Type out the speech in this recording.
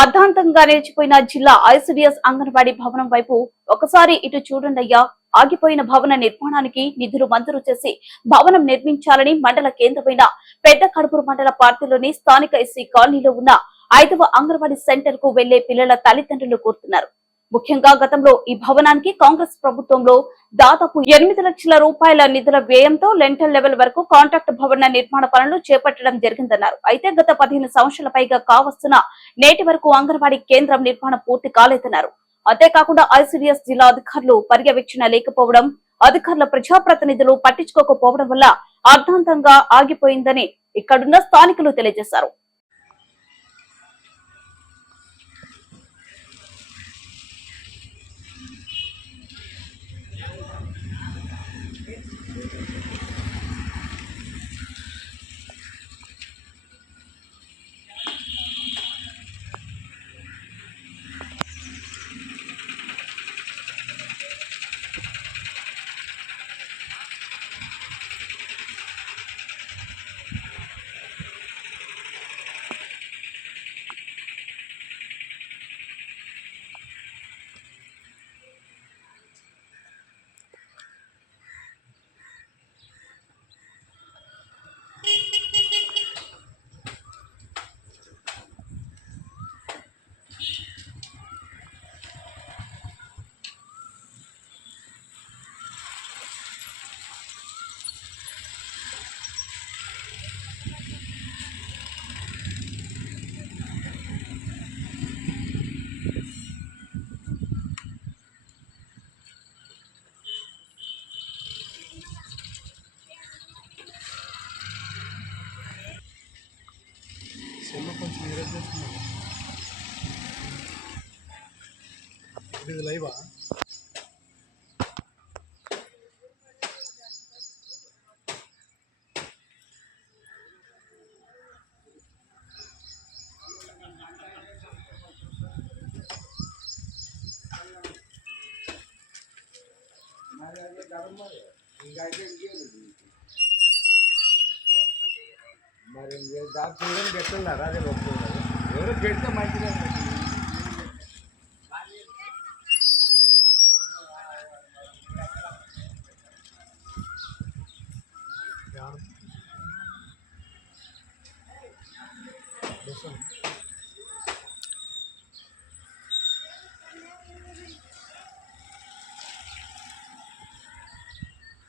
అర్ధాంతంగా నిలిచిపోయిన జిల్లా ఐసిడిఎస్ అంగన్వాడీ భవనం వైపు ఒకసారి ఇటు చూడండయ్యా. ఆగిపోయిన భవన నిర్మాణానికి నిధులు మంజూరు చేసి భవనం నిర్మించాలని మండల కేంద్రమైన పెద్ద కడుపూరు మండల పార్టీలోని స్థానిక ఎస్సీ కాలనీలో ఉన్న 5వ అంగన్వాడీ సెంటర్ కు వెళ్లే పిల్లల తల్లిదండ్రులు కోరుతున్నారు. ముఖ్యంగా గతంలో ఈ భవనానికి కాంగ్రెస్ ప్రభుత్వంలో దాదాపు 8 లక్షల రూపాయల నిధుల వ్యయంతో లెంటల్ లెవెల్ వరకు కాంట్రాక్ట్ భవన నిర్మాణ పనులు చేపట్టడం జరిగిందన్నారు. అయితే గత 15 సంవత్సరాల పైగా కావస్తున్న నేటి వరకు అంగన్వాడీ కేంద్రం నిర్మాణం పూర్తి కాలేదన్నారు. అంతేకాకుండా ఐసిడిఎస్ జిల్లా అధికారులు పర్యవేక్షణ లేకపోవడం, అధికారుల ప్రజాప్రతినిధులు పట్టించుకోకపోవడం వల్ల అర్ధాంతంగా ఆగిపోయిందని ఇక్కడున్న స్థానికులు తెలియజేశారు. ఇది లైవా మరి దాని చూడని గెట్టున్నారు అదే ఎవరు గెడితే మంచిగా